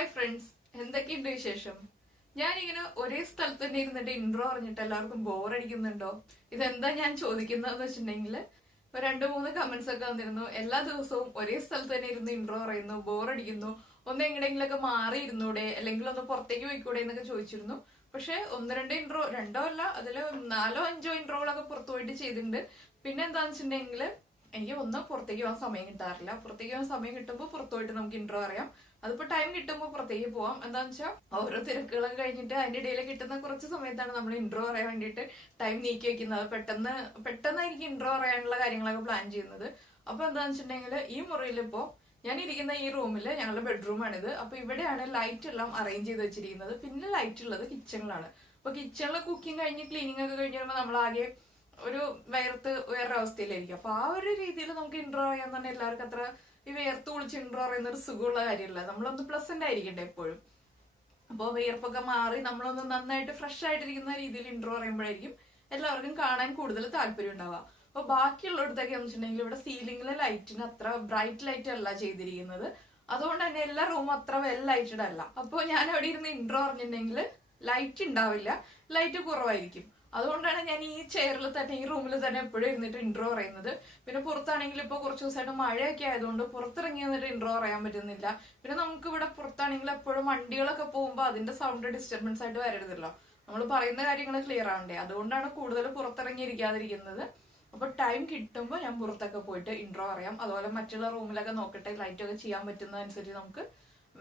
Hi friends, എന്തൊക്കെയുണ്ട് വിശേഷം? ഞാനിങ്ങനെ ഒരേ സ്ഥലത്ത് തന്നെ ഇരുന്നിട്ട് ഇൻട്രോ പറഞ്ഞിട്ട് എല്ലാവർക്കും ബോറടിക്കുന്നുണ്ടോ? ഇതെന്താ ഞാൻ ചോദിക്കുന്നതെന്ന് വെച്ചിട്ടുണ്ടെങ്കിൽ രണ്ടു മൂന്ന് കമന്റ്സ് ഒക്കെ വന്നിരുന്നു. എല്ലാ ദിവസവും ഒരേ സ്ഥലത്ത് തന്നെ ഇരുന്ന് ഇൻട്രോ പറയുന്നു, ബോറടിക്കുന്നു, ഒന്ന് എങ്ങനെയെങ്കിലൊക്കെ മാറി ഇരുന്നൂടെ, അല്ലെങ്കിൽ ഒന്ന് പുറത്തേക്ക് പോയിക്കൂടെ എന്നൊക്കെ ചോദിച്ചിരുന്നു. പക്ഷെ ഒന്ന് രണ്ട് ഇൻട്രോ, രണ്ടോ അല്ല അതില് 4-5 ഇൻട്രോകളൊക്കെ പുറത്തു പോയിട്ട് ചെയ്തിട്ടുണ്ട്. പിന്നെ എന്താന്ന് വെച്ചിട്ടുണ്ടെങ്കിൽ എനിക്ക് ഒന്ന് പുറത്തേക്ക് പോകാൻ സമയം കിട്ടാറില്ല. പുറത്തേക്ക് പോകാൻ സമയം കിട്ടുമ്പോൾ പുറത്തു പോയിട്ട് നമുക്ക് ഇൻട്രോ അറിയാം. അതിപ്പോ ടൈം കിട്ടുമ്പോൾ പുറത്തേക്ക് പോവാം. എന്താന്ന് വെച്ചാൽ ഓരോ തിരക്കുകളും കഴിഞ്ഞിട്ട് അതിന്റെ ഇടയിൽ കിട്ടുന്ന കുറച്ച് സമയത്താണ് നമ്മൾ ഇൻട്രോ പറയാൻ വേണ്ടിയിട്ട് ടൈം നീക്കി വെക്കുന്നത്. പെട്ടെന്നായിരിക്കും ഇൻട്രോ പറയാനുള്ള കാര്യങ്ങളൊക്കെ പ്ലാൻ ചെയ്യുന്നത്. അപ്പൊ എന്താന്ന് വെച്ചിട്ടുണ്ടെങ്കിൽ ഈ മുറിയിൽ ഇപ്പോ ഞാൻ ഇരിക്കുന്ന ഈ റൂമില് ഞങ്ങളുടെ ബെഡ്റൂമാണിത്. അപ്പൊ ഇവിടെയാണ് ലൈറ്റ് എല്ലാം അറേഞ്ച് ചെയ്ത് വെച്ചിരിക്കുന്നത്. പിന്നെ ലൈറ്റ് ഉള്ളത് കിച്ചണിലാണ്. അപ്പൊ കിച്ചണില് കുക്കിംഗ് കഴിഞ്ഞ് ക്ലീനിങ് ഒക്കെ കഴിഞ്ഞ് വരുമ്പോൾ നമ്മളാകെ ഒരു വേറൊരു അവസ്ഥയിലായിരിക്കും. അപ്പൊ ആ ഒരു രീതിയിൽ നമുക്ക് ഇൻട്രോ ചെയ്യാൻ തന്നെ എല്ലാവർക്കും അത്ര ഈ വേർത്ത് കുളിച്ച് ഇൻട്രോ പറയുന്ന ഒരു സുഖമുള്ള കാര്യമല്ല. നമ്മളൊന്ന് പ്ലസന്റ് ആയിരിക്കണ്ടേ എപ്പോഴും. അപ്പോൾ വിയർപ്പൊക്കെ മാറി നമ്മളൊന്ന് നന്നായിട്ട് ഫ്രഷ് ആയിട്ടിരിക്കുന്ന രീതിയിൽ ഇൻട്രോ പറയുമ്പോഴായിരിക്കും എല്ലാവർക്കും കാണാൻ കൂടുതൽ താല്പര്യം ഉണ്ടാവുക. അപ്പൊ ബാക്കിയുള്ളിടത്തൊക്കെ വെച്ചിട്ടുണ്ടെങ്കിൽ ഇവിടെ സീലിംഗിലെ ലൈറ്റിന് അത്ര ബ്രൈറ്റ് ലൈറ്റ് അല്ല ചെയ്തിരിക്കുന്നത്. അതുകൊണ്ട് തന്നെ എല്ലാ റൂമും അത്ര വെൽ ലൈറ്റഡ് അല്ല. അപ്പോൾ ഞാൻ അവിടെ ഇരുന്ന് ഇൻട്രോ പറഞ്ഞിട്ടുണ്ടെങ്കിൽ ലൈറ്റ് ഉണ്ടാവില്ല, ലൈറ്റ് കുറവായിരിക്കും. അതുകൊണ്ടാണ് ഞാൻ ഈ ചെയറിൽ തന്നെ ഈ റൂമിൽ തന്നെ എപ്പോഴും ഇരുന്നിട്ട് ഇൻട്രോ പറയുന്നത്. പിന്നെ പുറത്താണെങ്കിൽ ഇപ്പൊ കുറച്ച് ദിവസമായിട്ട് മഴയൊക്കെ ആയതുകൊണ്ട് പുറത്തിറങ്ങി വന്നിട്ട് ഇൻട്രോ പറയാൻ പറ്റുന്നില്ല. പിന്നെ നമുക്ക് ഇവിടെ പുറത്താണെങ്കിൽ എപ്പോഴും വണ്ടികളൊക്കെ പോകുമ്പോൾ അതിന്റെ സൗണ്ട് ഡിസ്റ്റർബൻസ് ആയിട്ട് വരരുതല്ലോ. നമ്മൾ പറയുന്ന കാര്യങ്ങൾ ക്ലിയർ ആവണ്ടേ. അതുകൊണ്ടാണ് കൂടുതൽ പുറത്തിറങ്ങി ഇരിക്കാതിരിക്കുന്നത്. അപ്പൊ ടൈം കിട്ടുമ്പോൾ ഞാൻ പുറത്തൊക്കെ പോയിട്ട് ഇൻട്രോ അറിയാം. അതുപോലെ മറ്റുള്ള റൂമിലൊക്കെ നോക്കട്ടെ, ലൈറ്റ് ഒക്കെ ചെയ്യാൻ പറ്റുന്നതനുസരിച്ച് നമുക്ക്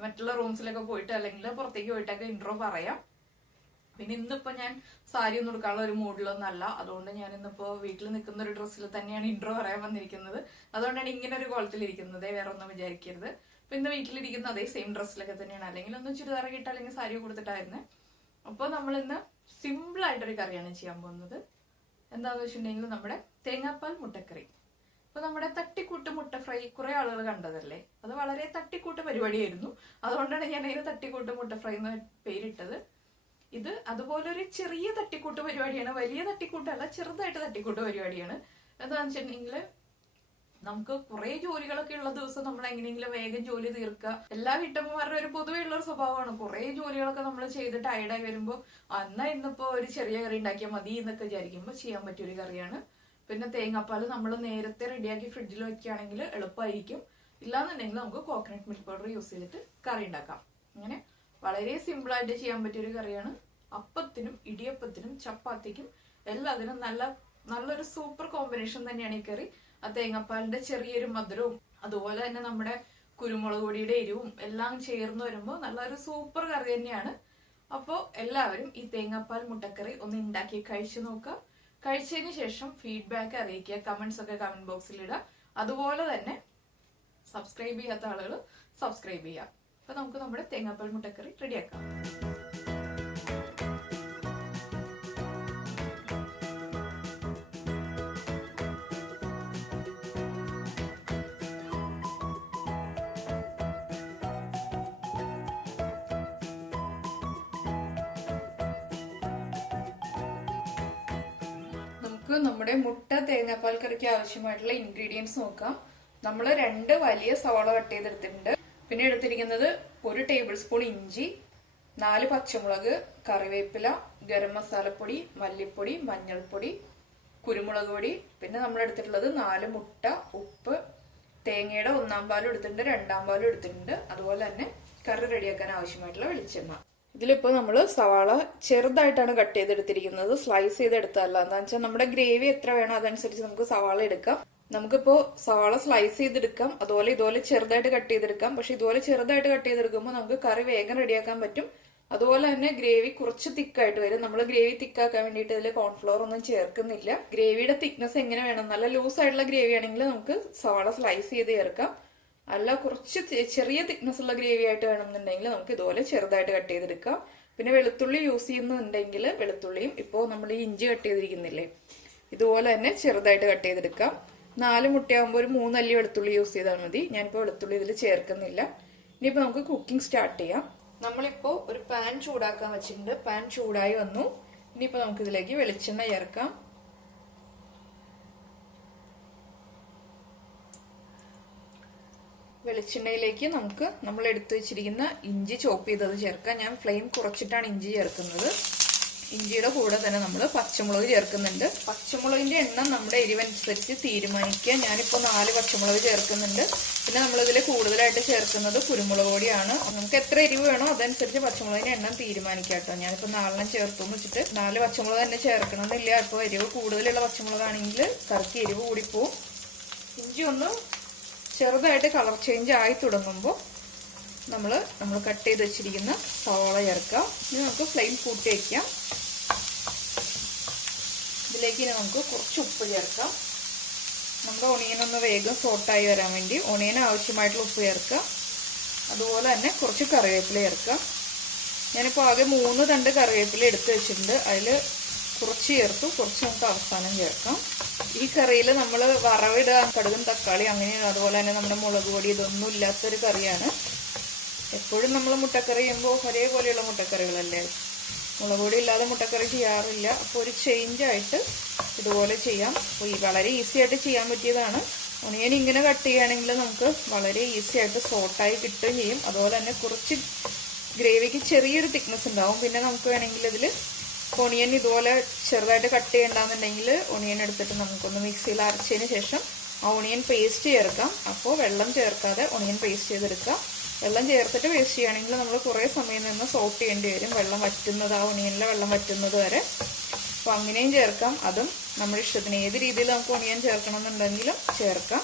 മറ്റുള്ള റൂംസിലൊക്കെ പോയിട്ട് അല്ലെങ്കിൽ പുറത്തേക്ക് പോയിട്ടൊക്കെ ഇൻട്രോ പറയാം. പിന്നെ ഇന്നിപ്പോ ഞാൻ സാരി ഒന്നും എടുക്കാനുള്ള ഒരു മൂഡിലൊന്നല്ല. അതുകൊണ്ട് ഞാൻ ഇന്നിപ്പോ വീട്ടിൽ നിൽക്കുന്ന ഒരു ഡ്രസ്സിൽ തന്നെയാണ് ഇൻട്രോ പറയാൻ വന്നിരിക്കുന്നത്. അതുകൊണ്ടാണ് ഇങ്ങനെ ഒരു കോലത്തിലിരിക്കുന്നത്, വേറെ ഒന്നും വിചാരിക്കരുത്. അപ്പൊ ഇന്ന് വീട്ടിലിരിക്കുന്ന അതേ സെയിം ഡ്രസ്സിലൊക്കെ തന്നെയാണ്, അല്ലെങ്കിൽ ഒന്ന് ചുരിദാർ കിട്ട അല്ലെങ്കിൽ സാരി കൊടുത്തിട്ടായിരുന്നു. അപ്പൊ നമ്മൾ ഇന്ന് സിമ്പിൾ ആയിട്ടൊരു കറിയാണ് ചെയ്യാൻ പോകുന്നത്. എന്താന്ന് വെച്ചിട്ടുണ്ടെങ്കിൽ നമ്മുടെ തേങ്ങാപ്പാൽ മുട്ടക്കറി. അപ്പൊ നമ്മുടെ തട്ടിക്കൂട്ട് മുട്ട ഫ്രൈ കുറെ ആളുകൾ കണ്ടതല്ലേ. അത് വളരെ തട്ടിക്കൂട്ട് പരിപാടിയായിരുന്നു. അതുകൊണ്ടാണ് ഞാൻ അതിന് തട്ടിക്കൂട്ട് മുട്ട ഫ്രൈ എന്ന് പേരിട്ടത്. ഇത് അതുപോലെ ഒരു ചെറിയ തട്ടിക്കൂട്ട് പരിപാടിയാണ്, വലിയ തട്ടിക്കൂട്ടല്ല, ചെറുതായിട്ട് തട്ടിക്കൂട്ട് പരിപാടിയാണ്. എന്താണെന്ന് വെച്ചിട്ടുണ്ടെങ്കിൽ നമുക്ക് കുറെ ജോലികളൊക്കെ ഉള്ള ദിവസം നമ്മൾ എങ്ങനെയെങ്കിലും വേഗം ജോലി തീർക്കുക. എല്ലാ വീട്ടമ്മമാരുടെ ഒരു പൊതുവെ ഉള്ള ഒരു സ്വഭാവമാണ്. കുറെ ജോലികളൊക്കെ നമ്മൾ ചെയ്ത് ടയർഡായി വരുമ്പോൾ എന്നാ ഇന്നിപ്പോ ഒരു ചെറിയ കറി ഉണ്ടാക്കിയാൽ മതി എന്നൊക്കെ വിചാരിക്കുമ്പോൾ ചെയ്യാൻ പറ്റിയൊരു കറിയാണ്. പിന്നെ തേങ്ങാപ്പാൽ നമ്മൾ നേരത്തെ റെഡിയാക്കി ഫ്രിഡ്ജിൽ വെക്കുകയാണെങ്കിൽ എളുപ്പമായിരിക്കും. ഇല്ലാന്നുണ്ടെങ്കിൽ നമുക്ക് കോക്കനട്ട് മിൽക്ക് പൗഡർ യൂസ് ചെയ്തിട്ട് കറി ഉണ്ടാക്കാം. അങ്ങനെ വളരെ സിമ്പിൾ ആയിട്ട് ചെയ്യാൻ പറ്റിയൊരു കറിയാണ്. അപ്പത്തിനും ഇടിയപ്പത്തിനും ചപ്പാത്തിക്കും എല്ലാത്തിനും നല്ലൊരു സൂപ്പർ കോമ്പിനേഷൻ തന്നെയാണ് ഈ കറി. ആ തേങ്ങാപ്പാലിന്റെ ചെറിയൊരു മധുരവും അതുപോലെ തന്നെ നമ്മുടെ കുരുമുളക് പൊടിയുടെ എരിവും എല്ലാം ചേർന്ന് വരുമ്പോൾ നല്ലൊരു സൂപ്പർ കറി തന്നെയാണ്. അപ്പോൾ എല്ലാവരും ഈ തേങ്ങാപ്പാൽ മുട്ടക്കറി ഒന്ന് ഉണ്ടാക്കി കഴിച്ചു നോക്കുക. കഴിച്ചതിന് ശേഷം ഫീഡ്ബാക്ക് അറിയിക്കുക. കമന്റ്സ് ഒക്കെ കമന്റ് ബോക്സിൽ ഇടുക. അതുപോലെ തന്നെ സബ്സ്ക്രൈബ് ചെയ്യാത്ത ആളുകൾ സബ്സ്ക്രൈബ് ചെയ്യുക. അപ്പൊ നമുക്ക് നമ്മുടെ തേങ്ങാപ്പാൽ മുട്ടക്കറി റെഡിയാക്കാം. നമുക്ക് നമ്മുടെ മുട്ട തേങ്ങാപ്പാൽ കറിക്ക് ആവശ്യമായിട്ടുള്ള ഇൻഗ്രീഡിയൻസ് നോക്കാം. നമ്മൾ 2 വലിയ സവാള കട്ട് ചെയ്തെടുത്തിട്ടുണ്ട്. പിന്നെ എടുത്തിരിക്കുന്നത് 1 ടേബിൾ സ്പൂൺ ഇഞ്ചി, 4 പച്ചമുളക്, കറിവേപ്പില, ഗരം മസാലപ്പൊടി, മല്ലിപ്പൊടി, മഞ്ഞൾപ്പൊടി, കുരുമുളക് പൊടി. പിന്നെ നമ്മൾ എടുത്തിട്ടുള്ളത് 4 മുട്ട, ഉപ്പ്, തേങ്ങയുടെ 1-ാം പാലും എടുത്തിട്ടുണ്ട്, 2-ാം പാലും എടുത്തിട്ടുണ്ട്. അതുപോലെ തന്നെ കറി റെഡിയാക്കാൻ ആവശ്യമായിട്ടുള്ള വെളിച്ചെണ്ണ. ഇതിലിപ്പോ നമ്മൾ സവാള ചെറുതായിട്ടാണ് കട്ട് ചെയ്തെടുത്തിരിക്കുന്നത്, സ്ലൈസ് ചെയ്തെടുത്തല്ല. എന്താണെന്ന് വെച്ചാൽ നമ്മുടെ ഗ്രേവി എത്ര വേണോ അതനുസരിച്ച് നമുക്ക് സവാള എടുക്കാം. നമുക്കിപ്പോ സവാള സ്ലൈസ് ചെയ്തെടുക്കാം, അതുപോലെ ഇതുപോലെ ചെറുതായിട്ട് കട്ട് ചെയ്തെടുക്കാം. പക്ഷെ ഇതുപോലെ ചെറുതായിട്ട് കട്ട് ചെയ്തെടുക്കുമ്പോൾ നമുക്ക് കറി വേഗം റെഡിയാക്കാൻ പറ്റും. അതുപോലെ തന്നെ ഗ്രേവി കുറച്ച് തിക്കായിട്ട് വരും. നമ്മൾ ഗ്രേവി തിക്കാക്കാൻ വേണ്ടിയിട്ട് ഇതിൽ കോൺഫ്ലവർ ഒന്നും ചേർക്കുന്നില്ല. ഗ്രേവിയുടെ തിക്നെസ് എങ്ങനെ വേണം, നല്ല ലൂസ് ആയിട്ടുള്ള ഗ്രേവി ആണെങ്കിൽ നമുക്ക് സവാള സ്ലൈസ് ചെയ്ത് ചേർക്കാം. അല്ല കുറച്ച് ചെറിയ തിക്നെസ് ഉള്ള ഗ്രേവി ആയിട്ട് വേണമെന്നുണ്ടെങ്കിൽ നമുക്ക് ഇതുപോലെ ചെറുതായിട്ട് കട്ട് ചെയ്തെടുക്കാം. പിന്നെ വെളുത്തുള്ളി യൂസ് ചെയ്യുന്നുണ്ടെങ്കിൽ വെളുത്തുള്ളിയും ഇപ്പോൾ നമ്മൾ ഈ ഇഞ്ചി കട്ട് ചെയ്തിരിക്കുന്നില്ലേ ഇതുപോലെ തന്നെ ചെറുതായിട്ട് കട്ട് ചെയ്തെടുക്കാം. 4 മുട്ടയാകുമ്പോൾ ഒരു 3 അല്ലി വെളുത്തുള്ളി യൂസ് ചെയ്താൽ മതി. ഞാനിപ്പോൾ വെളുത്തുള്ളി ഇതിൽ ചേർക്കുന്നില്ല. ഇനിയിപ്പോൾ നമുക്ക് കുക്കിംഗ് സ്റ്റാർട്ട് ചെയ്യാം. നമ്മളിപ്പോൾ ഒരു പാൻ ചൂടാക്കാൻ വെച്ചിട്ടുണ്ട്. പാൻ ചൂടായി വന്നു. ഇനിയിപ്പോൾ നമുക്ക് ഇതിലേക്ക് വെളിച്ചെണ്ണ ചേർക്കാം. വെളിച്ചെണ്ണയിലേക്ക് നമുക്ക് നമ്മൾ എടുത്തു വെച്ചിരിക്കുന്ന ഇഞ്ചി ചോപ്പ് ചെയ്തത് ചേർക്കാം. ഞാൻ ഫ്ലെയിം കുറച്ചിട്ടാണ് ഇഞ്ചി ചേർക്കുന്നത്. ഇഞ്ചിയുടെ കൂടെ തന്നെ നമ്മൾ പച്ചമുളക് ചേർക്കുന്നുണ്ട്. പച്ചമുളകിന്റെ എണ്ണം നമ്മുടെ എരിവനുസരിച്ച് തീരുമാനിക്കുക. ഞാനിപ്പോൾ 4 പച്ചമുളക് ചേർക്കുന്നുണ്ട്. പിന്നെ നമ്മളിതിൽ കൂടുതലായിട്ട് ചേർക്കുന്നത് കുരുമുളക് പൊടിയാണ്. നമുക്ക് എത്ര എരിവ് വേണോ അതനുസരിച്ച് പച്ചമുളകിന്റെ എണ്ണം തീരുമാനിക്കാം കേട്ടോ. ഞാനിപ്പോൾ 4 ചേർത്തു എന്ന് വെച്ചിട്ട് 4 പച്ചമുളക് തന്നെ ചേർക്കണമെന്നില്ല. ഇപ്പോൾ എരിവ് കൂടുതലുള്ള പച്ചമുളകാണെങ്കിൽ കറിക്ക് എരിവ് കൂടിപ്പോവും. ഇഞ്ചി ഒന്ന് ചെറുതായിട്ട് കളർ ചേഞ്ച് ആയി തുടങ്ങുമ്പോൾ നമ്മൾ കട്ട് ചെയ്ത് വെച്ചിരിക്കുന്ന സവാള ചേർക്കാം. ഇനി നമുക്ക് ഫ്ലെയിം കൂട്ടി വയ്ക്കാം. ഇതിലേക്ക് ഇനി നമുക്ക് കുറച്ച് ഉപ്പ് ചേർക്കാം. നമ്മുടെ ഒണിയൻ ഒന്ന് വേഗം സോട്ടായി വരാൻ വേണ്ടി ഒണിയന് ആവശ്യമായിട്ടുള്ള ഉപ്പ് ചേർക്കാം. അതുപോലെ തന്നെ കുറച്ച് കറിവേപ്പില ചേർക്കാം. ഞാനിപ്പോൾ ആകെ 3 തണ്ട് കറിവേപ്പില എടുത്ത് വെച്ചിട്ടുണ്ട്. അതിൽ കുറച്ച് ചേർത്തു, കുറച്ച് നമുക്ക് അവസാനം ചേർക്കാം. ഈ കറിയിൽ നമ്മൾ വറവിടുക, കടുകും തക്കാളി അങ്ങനെ അതുപോലെ തന്നെ നമ്മുടെ മുളക് പൊടി ഇതൊന്നും ഇല്ലാത്തൊരു കറിയാണ്. എപ്പോഴും നമ്മൾ മുട്ടക്കറി ചെയ്യുമ്പോൾ ഒരേപോലെയുള്ള മുട്ടക്കറികളല്ലേ, മുളക് പൊടി ഇല്ലാതെ മുട്ടക്കറി ചെയ്യാറില്ല. അപ്പോൾ ഒരു ചേഞ്ചായിട്ട് ഇതുപോലെ ചെയ്യാം. അപ്പോൾ വളരെ ഈസി ആയിട്ട് ചെയ്യാൻ പറ്റിയതാണ്. ഒണിയൻ ഇങ്ങനെ കട്ട് ചെയ്യുകയാണെങ്കിൽ നമുക്ക് വളരെ ഈസി ആയിട്ട് സോട്ടായി കിട്ടുകയും ചെയ്യും. അതുപോലെ തന്നെ കുറച്ച് ഗ്രേവിക്ക് ചെറിയൊരു തിക്നെസ് ഉണ്ടാവും. പിന്നെ നമുക്ക് വേണമെങ്കിൽ ഇതിൽ ഒണിയൻ ഇതുപോലെ ചെറുതായിട്ട് കട്ട് ചെയ്യണ്ടെന്നുണ്ടെങ്കിൽ ഒണിയൻ എടുത്തിട്ട് നമുക്കൊന്ന് മിക്സിയിൽ അരച്ചതിന് ശേഷം ആ ഒണിയൻ പേസ്റ്റ് ചേർക്കാം. അപ്പോൾ വെള്ളം ചേർക്കാതെ ഒണിയൻ പേസ്റ്റ് ചെയ്തെടുക്കാം. വെള്ളം ചേർത്തിട്ട് പേസ്റ്റ് ചെയ്യുകയാണെങ്കിൽ നമ്മൾ കുറേ സമയം നിന്ന് സോട്ട് ചെയ്യേണ്ടി വരും. വെള്ളം വറ്റുന്നത്, ആ ഒണിയനിലെ വെള്ളം വറ്റുന്നത് വരെ. അപ്പോൾ അങ്ങനെയും ചേർക്കാം. അതും നമ്മുടെ ഇഷ്ടത്തിന് ഏത് രീതിയിൽ നമുക്ക് ഒണിയൻ ചേർക്കണം എന്നുണ്ടെങ്കിലും ചേർക്കാം.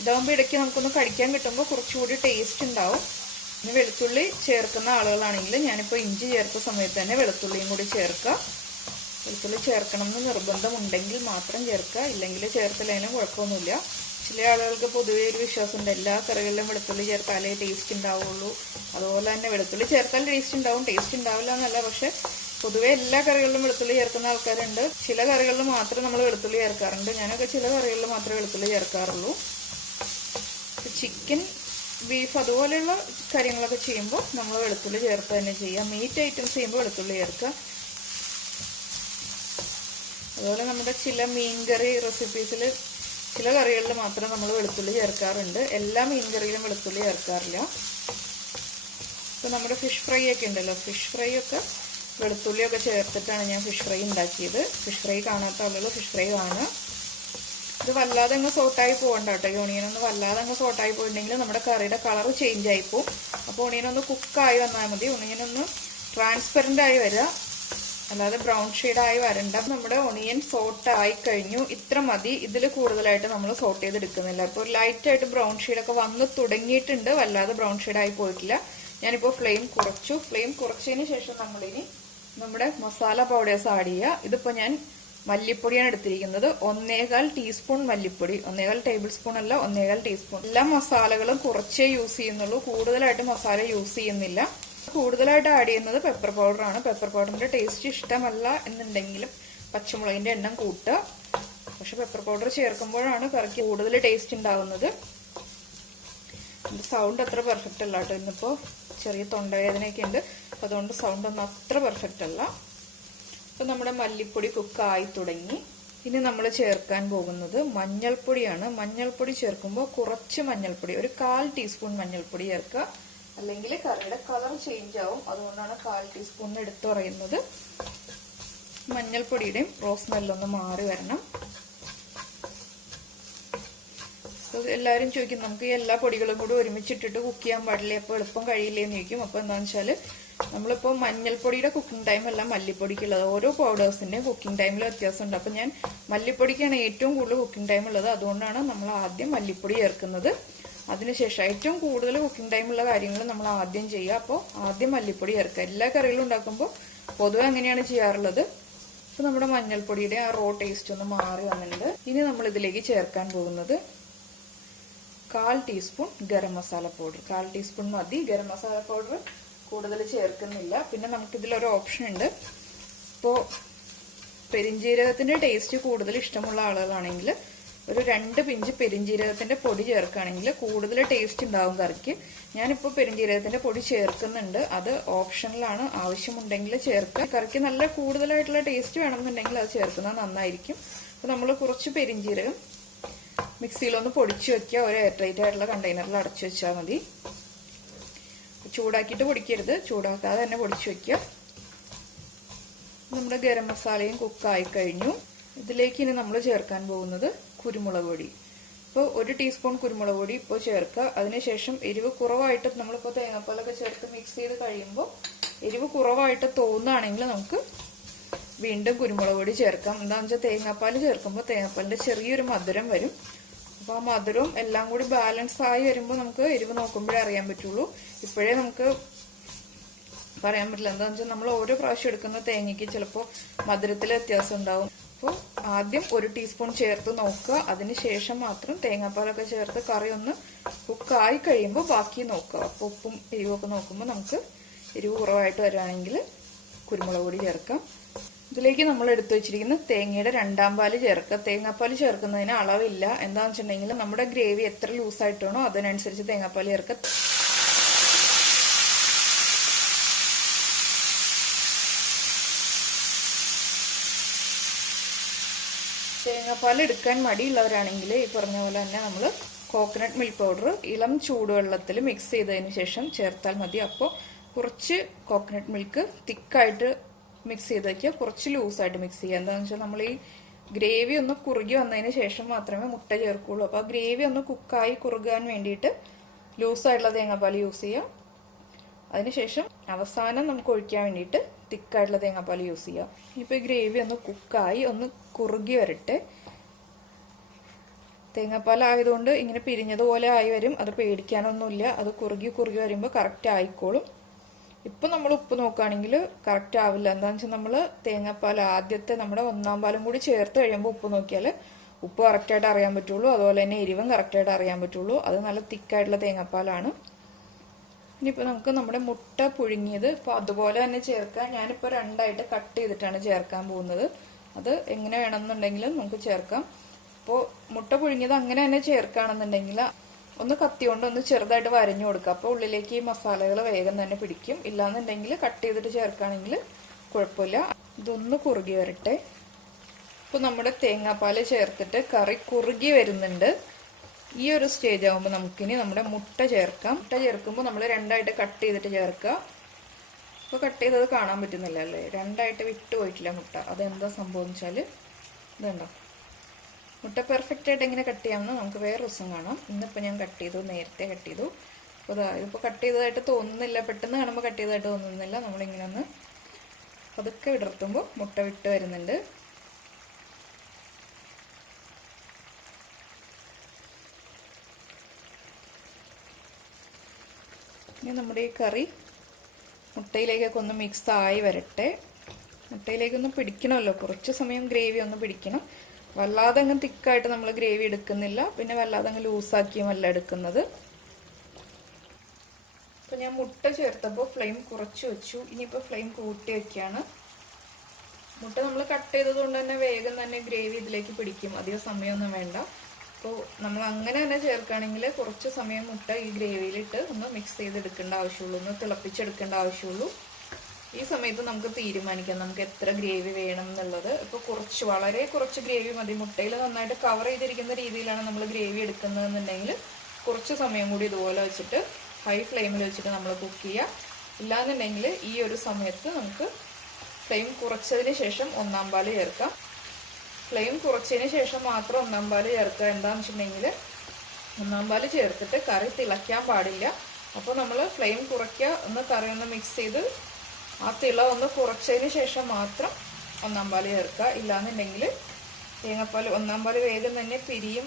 ഇതാകുമ്പോൾ ഇടയ്ക്ക് നമുക്കൊന്ന് കടിക്കാൻ കിട്ടുമ്പോൾ കുറച്ചുകൂടി ടേസ്റ്റ് ഉണ്ടാവും. ഇനി വെളുത്തുള്ളി ചേർക്കുന്ന ആളുകളാണെങ്കിൽ ഞാനിപ്പോൾ ഇഞ്ചി ചേർത്ത സമയത്ത് തന്നെ വെളുത്തുള്ളിയും കൂടി ചേർക്കുക. വെളുത്തുള്ളി ചേർക്കണം എന്ന് നിർബന്ധമുണ്ടെങ്കിൽ മാത്രം ചേർക്കുക, ഇല്ലെങ്കിൽ ചേർത്തില്ലെങ്കിലും കുഴപ്പമൊന്നുമില്ല. ചില ആളുകൾക്ക് പൊതുവേ ഒരു വിശ്വാസമുണ്ട് എല്ലാ കറികളിലും വെളുത്തുള്ളി ചേർത്താലേ ടേസ്റ്റ് ഉണ്ടാവുള്ളൂ. അതുപോലെ തന്നെ വെളുത്തുള്ളി ചേർത്താൽ ടേസ്റ്റ് ഉണ്ടാവും, ടേസ്റ്റ് ഉണ്ടാവില്ല എന്നല്ല. പക്ഷെ പൊതുവേ എല്ലാ കറികളിലും വെളുത്തുള്ളി ചേർക്കുന്ന ആൾക്കാരുണ്ട്. ചില കറികളിൽ മാത്രം നമ്മൾ വെളുത്തുള്ളി ചേർക്കാറുണ്ട്. ഞാനൊക്കെ ചില കറികളിൽ മാത്രമേ വെളുത്തുള്ളി ചേർക്കാറുള്ളൂ. ചിക്കൻ, ബീഫ് അതുപോലെയുള്ള കാര്യങ്ങളൊക്കെ ചെയ്യുമ്പോൾ നമ്മൾ വെളുത്തുള്ളി ചേർത്ത് തന്നെ ചെയ്യാം. മീറ്റ് ഐറ്റംസ് ചെയ്യുമ്പോൾ വെളുത്തുള്ളി ചേർക്കുക. അതുപോലെ നമ്മുടെ ചില മീൻകറി റെസിപ്പീസിൽ ചില കറികളിൽ മാത്രം നമ്മൾ വെളുത്തുള്ളി ചേർക്കാറുണ്ട്. എല്ലാ മീൻ കറിയിലും വെളുത്തുള്ളി ചേർക്കാറില്ല. ഇപ്പോൾ നമ്മുടെ ഫിഷ് ഫ്രൈ ഒക്കെ ഉണ്ടല്ലോ, ഫിഷ് ഫ്രൈ ഒക്കെ വെളുത്തുള്ളിയൊക്കെ ചേർത്തിട്ടാണ് ഞാൻ ഫിഷ് ഫ്രൈ ഉണ്ടാക്കിയത്. ഫിഷ് ഫ്രൈ കാണാത്ത ആളുകൾ ഫിഷ് ഫ്രൈ കാണുക. ഇത് വല്ലാതെ അങ്ങ് സോട്ടായി പോകണ്ട കേട്ടോ. ഈ ഒണിയനൊന്ന് വല്ലാതെ അങ്ങ് സോട്ടായി പോയിട്ടുണ്ടെങ്കിൽ നമ്മുടെ കറിയുടെ കളർ ചേഞ്ച് ആയി പോകും. അപ്പോൾ ഒണിയനൊന്ന് കുക്കായി വന്നാൽ മതി. ഒണിയനൊന്ന് ട്രാൻസ്പെറൻ്റ് ആയി വരിക, അല്ലാതെ ബ്രൗൺ ഷെയ്ഡായി വരണ്ട. നമ്മുടെ ഒണിയൻ സോട്ടായി കഴിഞ്ഞു, ഇത്ര മതി. ഇതിൽ കൂടുതലായിട്ട് നമ്മൾ സോട്ട് ചെയ്തെടുക്കുന്നില്ല. ഇപ്പോൾ ലൈറ്റായിട്ട് ബ്രൗൺ ഷെയ്ഡൊക്കെ വന്ന് തുടങ്ങിയിട്ടുണ്ട്, വല്ലാതെ ബ്രൗൺ ഷെയ്ഡായി പോയിട്ടില്ല. ഞാനിപ്പോൾ ഫ്ലെയിം കുറച്ചു. ഫ്ലെയിം കുറച്ചതിന് ശേഷം നമ്മളിനി നമ്മുടെ മസാല പൗഡേഴ്സ് ആഡ് ചെയ്യുക. ഇതിപ്പോൾ ഞാൻ മല്ലിപ്പൊടിയാണ് എടുത്തിരിക്കുന്നത്. 1.25 ടീസ്പൂൺ മല്ലിപ്പൊടി, 1.25 ടേബിൾ സ്പൂൺ അല്ല, 1.25 ടീസ്പൂൺ. എല്ലാ മസാലകളും കുറച്ചേ യൂസ് ചെയ്യുന്നുള്ളൂ, കൂടുതലായിട്ട് മസാല യൂസ് ചെയ്യുന്നില്ല. കൂടുതലായിട്ട് ആഡ് ചെയ്യുന്നത് പെപ്പർ പൗഡറാണ്. പെപ്പർ പൗഡറിന്റെ ടേസ്റ്റ് ഇഷ്ടമല്ല എന്നുണ്ടെങ്കിലും പച്ചമുളകിന്റെ എണ്ണം കൂട്ടുക. പക്ഷെ പെപ്പർ പൗഡർ ചേർക്കുമ്പോഴാണ് കറിക്ക് കൂടുതൽ ടേസ്റ്റ് ഉണ്ടാവുന്നത്. സൗണ്ട് അത്ര പെർഫെക്റ്റ് അല്ല കേട്ടോ. ഇന്നിപ്പോൾ ചെറിയ തൊണ്ടവേദനയൊക്കെ ഉണ്ട്, അതുകൊണ്ട് സൗണ്ട് ഒന്നും അത്ര പെർഫെക്റ്റ് അല്ല. അപ്പോൾ നമ്മുടെ മല്ലിപ്പൊടി കുക്കായി തുടങ്ങി. ഇനി നമ്മൾ ചേർക്കാൻ പോകുന്നത് മഞ്ഞൾപ്പൊടിയാണ്. മഞ്ഞൾപ്പൊടി ചേർക്കുമ്പോൾ കുറച്ച് മഞ്ഞൾപ്പൊടി, ഒരു 1/4 ടീസ്പൂൺ മഞ്ഞൾപ്പൊടി ചേർക്കുക, അല്ലെങ്കിൽ കറിയുടെ കളർ ചേഞ്ച് ആവും. അതുകൊണ്ടാണ് 1/4 ടീസ്പൂൺ എടുത്തു പറയുന്നത്. മഞ്ഞൾപ്പൊടിയുടെയും റോസ് സ്മെല്ലൊന്ന് മാറി വരണം. എല്ലാവരും ചോദിക്കും നമുക്ക് എല്ലാ പൊടികളും കൂടി ഒരുമിച്ചിട്ടിട്ട് കുക്ക് ചെയ്യാൻ പാടില്ലേ, അപ്പോൾ എളുപ്പം കഴിയില്ലേന്ന് ചോദിക്കും. അപ്പോൾ എന്താണെന്ന് വെച്ചാൽ നമ്മളിപ്പോൾ മഞ്ഞൾപ്പൊടിയുടെ കുക്കിംഗ് ടൈം അല്ല മല്ലിപ്പൊടിക്കുള്ളത്. ഓരോ പൗഡേഴ്സിന്റെയും കുക്കിംഗ് ടൈമിൽ വ്യത്യാസമുണ്ട്. അപ്പം ഞാൻ മല്ലിപ്പൊടിക്കാണ് ഏറ്റവും കൂടുതൽ കുക്കിംഗ് ടൈം ഉള്ളത്. അതുകൊണ്ടാണ് നമ്മൾ ആദ്യം മല്ലിപ്പൊടി ചേർക്കുന്നത്. അതിനുശേഷം ഏറ്റവും കൂടുതൽ കുക്കിംഗ് ടൈമുള്ള കാര്യങ്ങൾ നമ്മൾ ആദ്യം ചെയ്യുക. അപ്പോൾ ആദ്യം മല്ലിപ്പൊടി ചേർക്കുക. എല്ലാ കറികളും ഉണ്ടാക്കുമ്പോൾ പൊതുവെ അങ്ങനെയാണ് ചെയ്യാറുള്ളത്. അപ്പോൾ നമ്മുടെ മഞ്ഞൾപ്പൊടിയുടെ ആ റോ ടേസ്റ്റ് ഒന്ന് മാറി വന്നിട്ടുണ്ട്. ഇനി നമ്മൾ ഇതിലേക്ക് ചേർക്കാൻ പോകുന്നത് 1/4 teaspoon garam masala powder. 1/4 teaspoon മതി. ഗരം മസാല പൗഡർ കൂടുതൽ ചേർക്കുന്നില്ല. പിന്നെ നമുക്കിതിലൊരു ഓപ്ഷൻ ഉണ്ട്. ഇപ്പോൾ പെരിഞ്ജീരകത്തിന്റെ ടേസ്റ്റ് കൂടുതൽ ഇഷ്ടമുള്ള ആളുകളാണെങ്കിൽ ഒരു 2 പിഞ്ച് പെരിഞ്ജീരകത്തിന്റെ പൊടി ചേർക്കുകയാണെങ്കിൽ കൂടുതൽ ടേസ്റ്റ് ഉണ്ടാവും കറിക്ക്. ഞാനിപ്പോൾ പെരിഞ്ജീരകത്തിന്റെ പൊടി ചേർക്കുന്നുണ്ട്. അത് ഓപ്ഷനിലാണ്, ആവശ്യമുണ്ടെങ്കിൽ ചേർക്കുക. കറിക്ക് നല്ല കൂടുതലായിട്ടുള്ള ടേസ്റ്റ് വേണമെന്നുണ്ടെങ്കിൽ അത് ചേർക്കുന്നത് നന്നായിരിക്കും. അപ്പോൾ നമ്മൾ കുറച്ച് പെരിഞ്ജീരകം മിക്സിയിലൊന്ന് പൊടിച്ചു വെക്കുക. ഒരു എയർ ടൈറ്റ് ആയിട്ടുള്ള കണ്ടെയ്നറിൽ അടച്ചു വെച്ചാൽ മതി. ചൂടാക്കിയിട്ട് പൊടിക്കരുത്, ചൂടാക്കാതെ തന്നെ പൊടിച്ചു വെക്കുക. നമ്മുടെ ഗരം മസാലയും കുക്കായി കഴിഞ്ഞു. ഇതിലേക്ക് ഇനി നമ്മൾ ചേർക്കാൻ പോകുന്നത് കുരുമുളക് പൊടി. ഇപ്പോൾ 1 ടീസ്പൂൺ കുരുമുളക് പൊടി ഇപ്പോൾ ചേർക്കുക. അതിനുശേഷം എരിവ് കുറവായിട്ട് നമ്മളിപ്പോൾ തേങ്ങാപ്പാലൊക്കെ ചേർത്ത് മിക്സ് ചെയ്ത് കഴിയുമ്പോൾ എരിവ് കുറവായിട്ട് തോന്നുകയാണെങ്കിൽ നമുക്ക് വീണ്ടും കുരുമുളക് പൊടി ചേർക്കാം. എന്താണെന്ന് വെച്ചാൽ തേങ്ങാപ്പാൽ ചേർക്കുമ്പോൾ തേങ്ങാപ്പാലിന്റെ ചെറിയൊരു മധുരം വരും. അപ്പോൾ ആ മധുരവും എല്ലാം കൂടി ബാലൻസ് ആയി വരുമ്പോൾ നമുക്ക് എരിവ് നോക്കുമ്പോഴേ അറിയാൻ പറ്റുള്ളൂ. ഇപ്പോഴേ നമുക്ക് പറയാൻ പറ്റില്ല. എന്താണെന്ന് വെച്ചാൽ നമ്മൾ ഓരോ പ്രാവശ്യം എടുക്കുന്ന തേങ്ങയ്ക്ക് ചിലപ്പോൾ മധുരത്തിൽ വ്യത്യാസം ഉണ്ടാവും. അപ്പോൾ ആദ്യം 1 ടീസ്പൂൺ ചേർത്ത് നോക്കുക. അതിനുശേഷം മാത്രം തേങ്ങാപ്പാലൊക്കെ ചേർത്ത് കറി ഒന്ന് കുക്കായി കഴിയുമ്പോൾ ബാക്കി നോക്കുക. അപ്പോൾ ഉപ്പും എരിവൊക്കെ നോക്കുമ്പോൾ നമുക്ക് എരിവ് കുറവായിട്ട് വരികയാണെങ്കിൽ കുരുമുളക് പൊടി ചേർക്കാം. ഇതിലേക്ക് നമ്മൾ എടുത്തു വെച്ചിരിക്കുന്ന തേങ്ങയുടെ 2ാം പാല് ചേർക്കുക. തേങ്ങാപ്പാൽ ചേർക്കുന്നതിന് അളവില്ല. എന്താണെന്ന് വെച്ചിട്ടുണ്ടെങ്കിൽ നമ്മുടെ ഗ്രേവി എത്ര ലൂസായിട്ടാണോ അതിനനുസരിച്ച് തേങ്ങാപ്പാൽ ചേർക്കുക. തേങ്ങാപ്പാൽ എടുക്കാൻ മടിയുള്ളവരാണെങ്കിൽ ഈ പറഞ്ഞ പോലെ തന്നെ നമ്മൾ കോക്കനട്ട് മിൽക്ക് പൗഡർ ഇളം ചൂടുവെള്ളത്തിൽ മിക്സ് ചെയ്തതിന് ശേഷം ചേർത്താൽ മതി. അപ്പോൾ കുറച്ച് കോക്കനട്ട് മിൽക്ക് തിക്കായിട്ട് മിക്സ് ചെയ്ത് വയ്ക്കുക, കുറച്ച് ലൂസായിട്ട് മിക്സ് ചെയ്യുക. എന്താണെന്ന് വെച്ചാൽ നമ്മൾ ഈ ഗ്രേവി ഒന്ന് കുറുകി വന്നതിന് ശേഷം മാത്രമേ മുട്ട ചേർക്കുള്ളൂ. അപ്പോൾ ആ ഗ്രേവി ഒന്ന് കുക്കായി കുറുകാൻ വേണ്ടിയിട്ട് ലൂസായിട്ടുള്ള തേങ്ങാപ്പാൽ യൂസ് ചെയ്യുക. അതിനുശേഷം അവസാനം നമുക്ക് ഒഴിക്കാൻ വേണ്ടിയിട്ട് തിക്കായിട്ടുള്ള തേങ്ങാപ്പാൽ യൂസ് ചെയ്യുക. ഇപ്പോൾ ഈ ഗ്രേവി ഒന്ന് കുക്കായി ഒന്ന് കുറുകി വരട്ടെ. തേങ്ങാപ്പാൽ ആയതുകൊണ്ട് ഇങ്ങനെ പിരിഞ്ഞതുപോലെ ആയി വരും. അത് പേടിക്കാനൊന്നുമില്ല. അത് കുറുകി കുറുകി വരുമ്പോൾ കറക്റ്റ് ആയിക്കോളും. ഇപ്പം നമ്മൾ ഉപ്പ് നോക്കുകയാണെങ്കിൽ കറക്റ്റ് ആവില്ല. എന്താണെന്ന് വെച്ചാൽ നമ്മൾ തേങ്ങാപ്പാൽ ആദ്യത്തെ നമ്മുടെ 1ാം പാലും കൂടി ചേർത്ത് കഴിയുമ്പോൾ ഉപ്പ് നോക്കിയാൽ ഉപ്പ് കറക്റ്റായിട്ട് അറിയാൻ പറ്റുള്ളൂ. അതുപോലെ തന്നെ എരിവും കറക്റ്റായിട്ട് അറിയാൻ പറ്റുള്ളൂ. അത് നല്ല തിക്കായിട്ടുള്ള തേങ്ങാപ്പാലാണ്. ഇനിയിപ്പോൾ നമുക്ക് നമ്മുടെ മുട്ട പുഴുങ്ങിയത് ഇപ്പോൾ അതുപോലെ തന്നെ ചേർക്കാം. ഞാനിപ്പോൾ 2ആയിട്ട് കട്ട് ചെയ്തിട്ടാണ് ചേർക്കാൻ പോകുന്നത്. അത് എങ്ങനെ വേണമെന്നുണ്ടെങ്കിലും നമുക്ക് ചേർക്കാം. അപ്പോൾ മുട്ട പുഴുങ്ങിയത് അങ്ങനെ തന്നെ ചേർക്കുകയാണെന്നുണ്ടെങ്കിൽ ഒന്ന് കത്തി കൊണ്ട് ഒന്ന് ചെറുതായിട്ട് വരഞ്ഞു കൊടുക്കുക. അപ്പോൾ ഉള്ളിലേക്ക് ഈ മസാലകൾ വേഗം തന്നെ പിടിക്കും. ഇല്ലാന്നുണ്ടെങ്കിൽ കട്ട് ചെയ്തിട്ട് ചേർക്കുകയാണെങ്കിൽ കുഴപ്പമില്ല. ഇതൊന്ന് കുറുകി വരട്ടെ. ഇപ്പോൾ നമ്മുടെ തേങ്ങാപ്പാൽ ചേർത്തിട്ട് കറി കുറുകി വരുന്നുണ്ട്. ഈ ഒരു സ്റ്റേജ് ആകുമ്പോൾ നമുക്കിനി നമ്മുടെ മുട്ട ചേർക്കാം. മുട്ട ചേർക്കുമ്പോൾ നമ്മൾ 2ആയിട്ട് കട്ട് ചെയ്തിട്ട് ചേർക്കുക. ഇപ്പോൾ കട്ട് ചെയ്തത് കാണാൻ പറ്റുന്നില്ല അല്ലേ? 2ആയിട്ട് വിട്ടുപോയിട്ടില്ല മുട്ട. അതെന്താ സംഭവം വെച്ചാൽ ഇതുണ്ടോ, മുട്ട പെർഫെക്റ്റ് ആയിട്ട് എങ്ങനെ കട്ട് ചെയ്യാമെന്ന് നമുക്ക് വേറെ ദിവസം കാണാം. ഇന്നിപ്പോൾ ഞാൻ കട്ട് ചെയ്തു, നേരത്തെ കട്ട് ചെയ്തു. അപ്പോൾ ഇതിപ്പോൾ കട്ട് ചെയ്തതായിട്ട് തോന്നുന്നില്ല, പെട്ടെന്ന് കാണുമ്പോൾ കട്ട് ചെയ്തതായിട്ട് തോന്നുന്നില്ല. നമ്മളിങ്ങനെ ഒന്ന് പതുക്കെ വിടർത്തുമ്പോൾ മുട്ട വിട്ട് വരുന്നുണ്ട്. ഇനി നമ്മുടെ ഈ കറി മുട്ടയിലേക്കൊക്കെ ഒന്ന് മിക്സ് ആയി വരട്ടെ. മുട്ടയിലേക്കൊന്ന് പിടിക്കണമല്ലോ, കുറച്ച് സമയം ഗ്രേവി ഒന്ന് പിടിക്കണം. വല്ലാതെ അങ്ങ് തിക്കായിട്ട് നമ്മൾ ഗ്രേവി എടുക്കുന്നില്ല, പിന്നെ വല്ലാതെ അങ്ങ് ലൂസാക്കിയുമല്ല എടുക്കുന്നത്. അപ്പോൾ ഞാൻ മുട്ട ചേർത്തപ്പോൾ ഫ്ലെയിം കുറച്ച് വെച്ചു. ഇനിയിപ്പോൾ ഫ്ലെയിം കൂട്ടി വയ്ക്കുകയാണ്. മുട്ട നമ്മൾ കട്ട് ചെയ്തത് കൊണ്ട് തന്നെ വേഗം തന്നെ ഗ്രേവി ഇതിലേക്ക് പിടിക്കും. അധികം സമയമൊന്നും വേണ്ട. അപ്പോൾ നമ്മൾ അങ്ങനെ തന്നെ ചേർക്കുകയാണെങ്കിൽ കുറച്ച് സമയം മുട്ട ഈ ഗ്രേവിയിലിട്ട് ഒന്ന് മിക്സ് ചെയ്തെടുക്കേണ്ട ആവശ്യമുള്ളൂ, ഒന്ന് തിളപ്പിച്ചെടുക്കേണ്ട ആവശ്യമുള്ളൂ. ഈ സമയത്ത് നമുക്ക് തീരുമാനിക്കാം നമുക്ക് എത്ര ഗ്രേവി വേണം എന്നുള്ളത്. ഇപ്പോൾ വളരെ കുറച്ച് ഗ്രേവി മതി. മുട്ടയിൽ നന്നായിട്ട് കവർ ചെയ്തിരിക്കുന്ന രീതിയിലാണ് നമ്മൾ ഗ്രേവി എടുക്കുന്നതെന്നുണ്ടെങ്കിൽ കുറച്ച് സമയം കൂടി ഇതുപോലെ വെച്ചിട്ട് ഹൈ ഫ്ലെയിമിൽ വെച്ചിട്ട് നമ്മൾ കുക്ക് ചെയ്യുക. ഇല്ലാന്നുണ്ടെങ്കിൽ ഈ ഒരു സമയത്ത് നമുക്ക് ഫ്ലെയിം കുറച്ചതിന് ശേഷം 1ാം പാല് ചേർക്കാം. ഫ്ലെയിം കുറച്ചതിന് ശേഷം മാത്രം 1ാം പാല് ചേർക്കുക. എന്താണെന്ന് വെച്ചിട്ടുണ്ടെങ്കിൽ 1ാം പാല് ചേർത്തിട്ട് കറി തിളയ്ക്കാൻ പാടില്ല. അപ്പോൾ നമ്മൾ ഫ്ലെയിം കുറയ്ക്കുക, ഒന്ന് കറി ഒന്ന് മിക്സ് ചെയ്ത് ആ തിള ഒന്ന് കുറച്ചതിന് ശേഷം മാത്രം 1ാം പാല് ചേർക്കുക. ഇല്ലാന്നുണ്ടെങ്കിൽ തേങ്ങാപ്പാൽ 1ാം പാല് വേഗം തന്നെ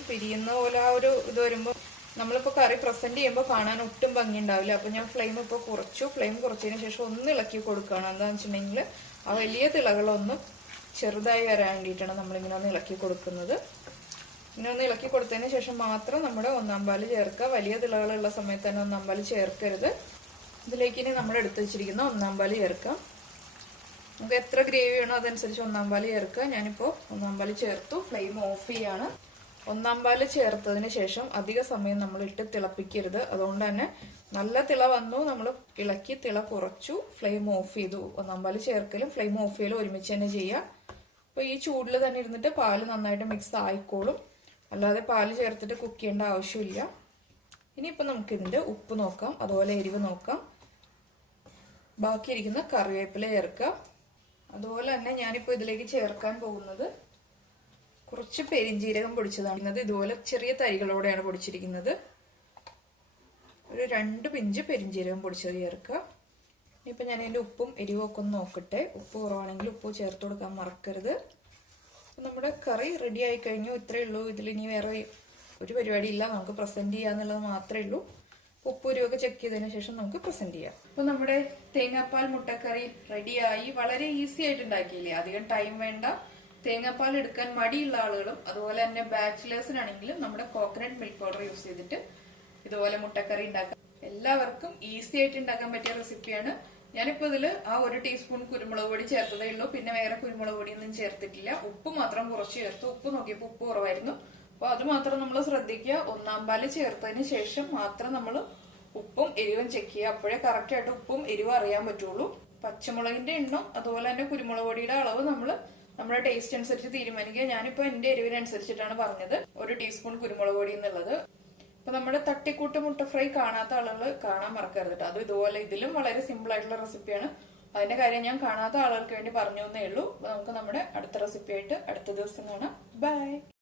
പിരിയുന്ന പോലെ ആ ഒരു ഇത് വരുമ്പോൾ നമ്മളിപ്പോൾ കറി പ്രസന്റ് ചെയ്യുമ്പോൾ കാണാൻ ഒട്ടും ഭംഗി ഉണ്ടാവില്ല. അപ്പോൾ ഞാൻ ഫ്ലെയിം ഇപ്പോൾ കുറച്ചു. ഫ്ലെയിം കുറച്ചതിന് ശേഷം ഒന്ന് ഇളക്കി കൊടുക്കുകയാണ്. എന്താണെന്ന് വെച്ചിട്ടുണ്ടെങ്കിൽ ആ വലിയ തിളകളൊന്ന് ചെറുതായി വരാൻ വേണ്ടിയിട്ടാണ് നമ്മളിങ്ങനെ ഒന്ന് ഇളക്കി കൊടുക്കുന്നത്. ഇങ്ങനെ ഒന്ന് ഇളക്കി കൊടുത്തതിന് ശേഷം മാത്രം നമ്മുടെ 1ാം പാല് ചേർക്കുക. വലിയ തിളകളുള്ള സമയത്ത് തന്നെ 1ാം പാല് ചേർക്കരുത്. ഇതിലേക്ക് ഇനി നമ്മൾ എടുത്തു വെച്ചിരിക്കുന്ന 1ാം പാല് ചേർക്കാം. നമുക്ക് എത്ര ഗ്രേവി വേണോ അതനുസരിച്ച് 1ാം പാല് ചേർക്കുക. ഞാനിപ്പോൾ 1ാം പാല് ചേർത്തു. ഫ്ലെയിം ഓഫ് ചെയ്യാണ്. 1ാം പാല് ചേർത്തതിന് ശേഷം അധിക സമയം നമ്മൾ ഇട്ട് തിളപ്പിക്കരുത്. അതുകൊണ്ട് തന്നെ നല്ല തിള വന്നു, നമ്മൾ ഇളക്കി തിള കുറച്ചു, ഫ്ലെയിം ഓഫ് ചെയ്തു. 1ാം പാല് ചേർക്കലും ഫ്ലെയിം ഓഫ് ചെയ്യലും ഒരുമിച്ച് തന്നെ ചെയ്യുക. അപ്പോൾ ഈ ചൂടിൽ തന്നെ ഇരുന്നിട്ട് പാല് നന്നായിട്ട് മിക്സ് ആയിക്കോളും. അല്ലാതെ പാല് ചേർത്തിട്ട് കുക്ക് ചെയ്യേണ്ട ആവശ്യമില്ല. ഇനിയിപ്പോൾ നമുക്ക് ഇതിന്റെ ഉപ്പ് നോക്കാം, അതുപോലെ എരിവ് നോക്കാം. ബാക്കിയിരിക്കുന്ന കറിവേപ്പില ചേർക്കുക. അതുപോലെ തന്നെ ഞാനിപ്പോൾ ഇതിലേക്ക് ചേർക്കാൻ പോകുന്നത് കുറച്ച് പെരിഞ്ജീരകം പൊടിച്ചതാണ്. ഇതുപോലെ ചെറിയ തരികളോടെയാണ് പൊടിച്ചിരിക്കുന്നത്. ഒരു 2 പിഞ്ച് പെരിഞ്ജീരകം പൊടിച്ചത് ചേർക്കുക. ഇനിയിപ്പോൾ ഞാൻ അതിൻ്റെ ഉപ്പും എരിവും ഒക്കെ ഒന്ന് നോക്കട്ടെ. ഉപ്പ് കുറവാണെങ്കിൽ ഉപ്പ് ചേർത്ത് കൊടുക്കാൻ മറക്കരുത്. നമ്മുടെ കറി റെഡി ആയി കഴിഞ്ഞു. ഇത്രയേ ഉള്ളൂ. ഇതിലിനി വേറെ ഒരു പരിപാടിയില്ല. നമുക്ക് പ്രസന്റ് ചെയ്യാന്നുള്ളത് മാത്രമേ ഉള്ളൂ. ഉപ്പുരുവൊക്കെ ചെക്ക് ചെയ്തതിനു ശേഷം നമുക്ക് പ്രസന്റ് ചെയ്യാം. അപ്പൊ നമ്മുടെ തേങ്ങാപ്പാൽ മുട്ടക്കറി റെഡിയായി. വളരെ ഈസി ആയിട്ട് ഉണ്ടാക്കിയില്ലേ, അധികം ടൈം വേണ്ട. തേങ്ങാപ്പാൽ എടുക്കാൻ മടിയുള്ള ആളുകളും അതുപോലെ തന്നെ ബാച്ചിലേഴ്സിനാണെങ്കിലും നമ്മുടെ കോക്കനട്ട് മിൽക്ക് പൗഡർ യൂസ് ചെയ്തിട്ട് ഇതുപോലെ മുട്ടക്കറി ഉണ്ടാക്കാം. എല്ലാവർക്കും ഈസി ആയിട്ട് ഉണ്ടാക്കാൻ പറ്റിയ റെസിപ്പിയാണ്. ഞാനിപ്പോ ഇതില് ആ 1 ടീസ്പൂൺ കുരുമുളക് പൊടി ചേർത്തതേ ഉള്ളൂ. പിന്നെ വേറെ കുരുമുളക് പൊടിയൊന്നും ചേർത്തിട്ടില്ല. ഉപ്പ് മാത്രം കുറച്ച് ചേർത്തു. ഉപ്പ് നോക്കിയപ്പോൾ ഉപ്പ് കുറവായിരുന്നു. അപ്പൊ അത് മാത്രം നമ്മൾ ശ്രദ്ധിക്കുക. 1-ാം പാല് ചേർത്തതിന് ശേഷം മാത്രം നമ്മൾ ഉപ്പും എരിവും ചെക്ക് ചെയ്യുക. അപ്പോഴേ കറക്റ്റ് ആയിട്ട് ഉപ്പും എരിവും അറിയാൻ പറ്റുള്ളൂ. പച്ചമുളകിന്റെ എണ്ണം അതുപോലെ തന്നെ കുരുമുളക് പൊടിയുടെ അളവ് നമ്മുടെ ടേസ്റ്റ് അനുസരിച്ച് തീരുമാനിക്കുക. ഞാനിപ്പോ എന്റെ എരിവിനനുസരിച്ചിട്ടാണ് പറഞ്ഞത് 1 ടീസ്പൂൺ കുരുമുളക് പൊടി എന്നുള്ളത്. അപ്പൊ നമ്മുടെ തട്ടിക്കൂട്ട് മുട്ട ഫ്രൈ കാണാത്ത ആളുകൾ കാണാൻ മറക്കരുത്. അത് ഇതുപോലെ ഇതിലും വളരെ സിമ്പിൾ ആയിട്ടുള്ള റെസിപ്പിയാണ്. അതിന്റെ കാര്യം ഞാൻ കാണാത്ത ആളുകൾക്ക് വേണ്ടി പറഞ്ഞു എന്നേ ഉള്ളൂ. നമുക്ക് നമ്മുടെ അടുത്ത റെസിപ്പി ആയിട്ട് അടുത്ത ദിവസം കാണാം. ബൈ.